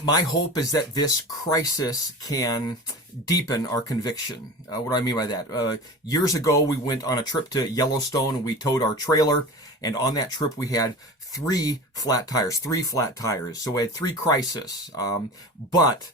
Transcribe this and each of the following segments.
My hope is that this crisis can deepen our conviction. What do I mean by that? Years ago, we went on a trip to Yellowstone and we towed our trailer. And on that trip, we had three flat tires. So we had three crises. But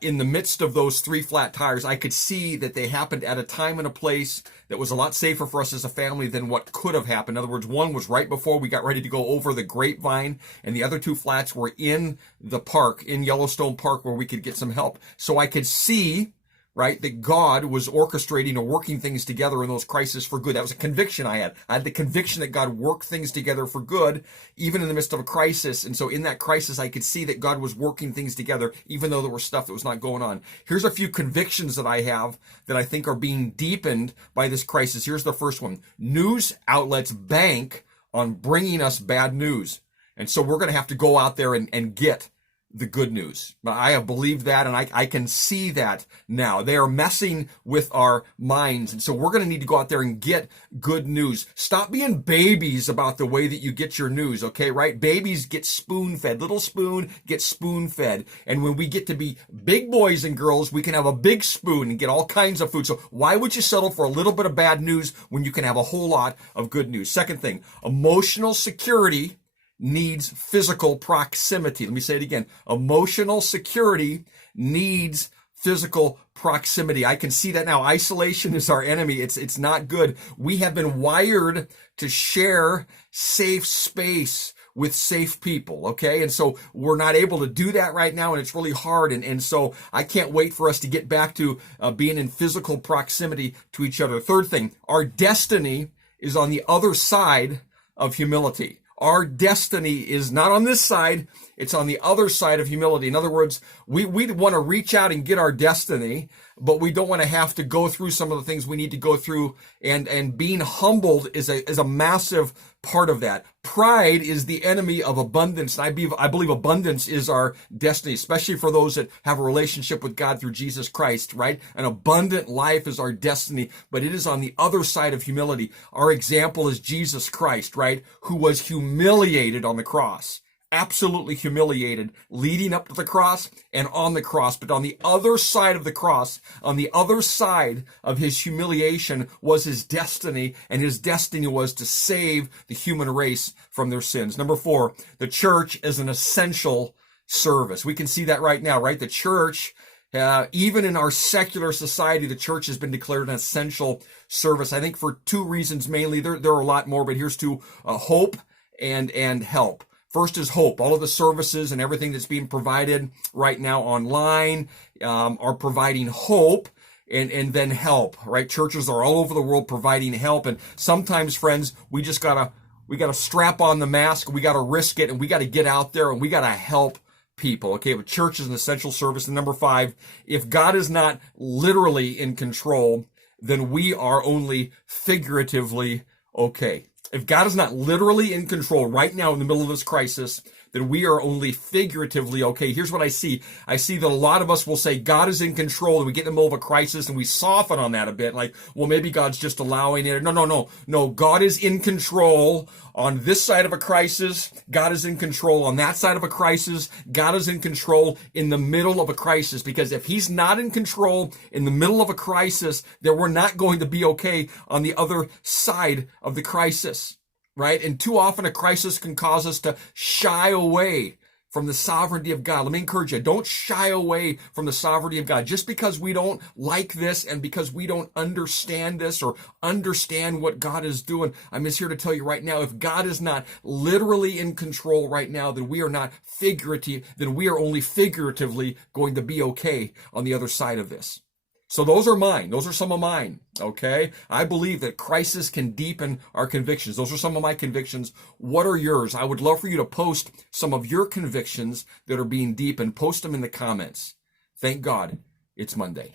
in the midst of those three flat tires, I could see that they happened at a time and a place that was a lot safer for us as a family than what could have happened. In other words, one was right before we got ready to go over the grapevine, and the other two flats were in the park, in Yellowstone Park, where we could get some help. So I could see, right, that God was orchestrating or working things together in those crises for good. That was a conviction I had. I had the conviction that God worked things together for good, even in the midst of a crisis. And so in that crisis, I could see that God was working things together, even though there was stuff that was not going on. Here's a few convictions that I have that I think are being deepened by this crisis. Here's the first one. News outlets bank on bringing us bad news. And so we're going to have to go out there and get the good news. I have believed that, and I can see that now. They are messing with our minds, and so we're going to need to go out there and get good news. Stop being babies about the way that you get your news, okay, right? Babies get spoon-fed. Little spoon gets spoon-fed. And when we get to be big boys and girls, we can have a big spoon and get all kinds of food. So why would you settle for a little bit of bad news when you can have a whole lot of good news? Second thing, emotional security needs physical proximity. Let me say it again. Emotional security needs physical proximity. I can see that now. Isolation is our enemy. It's not good. We have been wired to share safe space with safe people, okay? And so we're not able to do that right now, and it's really hard. And so I can't wait for us to get back to being in physical proximity to each other. Third thing, our destiny is on the other side of humility. Our destiny is not on this side, it's on the other side of humility. In other words, we want to reach out and get our destiny, but we don't want to have to go through some of the things we need to go through, and being humbled is a massive part of that. Pride is the enemy of abundance. And I believe abundance is our destiny, especially for those that have a relationship with God through Jesus Christ, right? An abundant life is our destiny, but it is on the other side of humility. Our example is Jesus Christ, right? Who was humiliated on the cross. Absolutely humiliated leading up to the cross and on the cross. But on the other side of the cross, on the other side of his humiliation was his destiny, and his destiny was to save the human race from their sins. Number 4, the church is an essential service. We can see that right now, right? The church, even in our secular society, the church has been declared an essential service. I think for 2 reasons mainly. There are a lot more, but here's 2, hope and help. First is hope. All of the services and everything that's being provided right now online are providing hope, and then help, right? Churches are all over the world providing help. And sometimes, friends, we gotta strap on the mask, we gotta risk it, and we gotta get out there and we gotta help people. Okay, but church is an essential service. And number 5, if God is not literally in control, then we are only figuratively okay. If God is not literally in control right now in the middle of this crisis, then we are only figuratively okay. Here's what I see. I see that a lot of us will say God is in control, and we get in the middle of a crisis and we soften on that a bit. Like, well, maybe God's just allowing it. No. God is in control on this side of a crisis. God is in control on that side of a crisis. God is in control in the middle of a crisis, because if he's not in control in the middle of a crisis, then we're not going to be okay on the other side of the crisis. Right? And too often a crisis can cause us to shy away from the sovereignty of God. Let me encourage you, don't shy away from the sovereignty of God. Just because we don't like this and because we don't understand this or understand what God is doing, I'm just here to tell you right now, if God is not literally in control right now, then we are not then we are only figuratively going to be okay on the other side of this. So those are mine. Those are some of mine, okay? I believe that crisis can deepen our convictions. Those are some of my convictions. What are yours? I would love for you to post some of your convictions that are being deepened. Post them in the comments. Thank God it's Monday.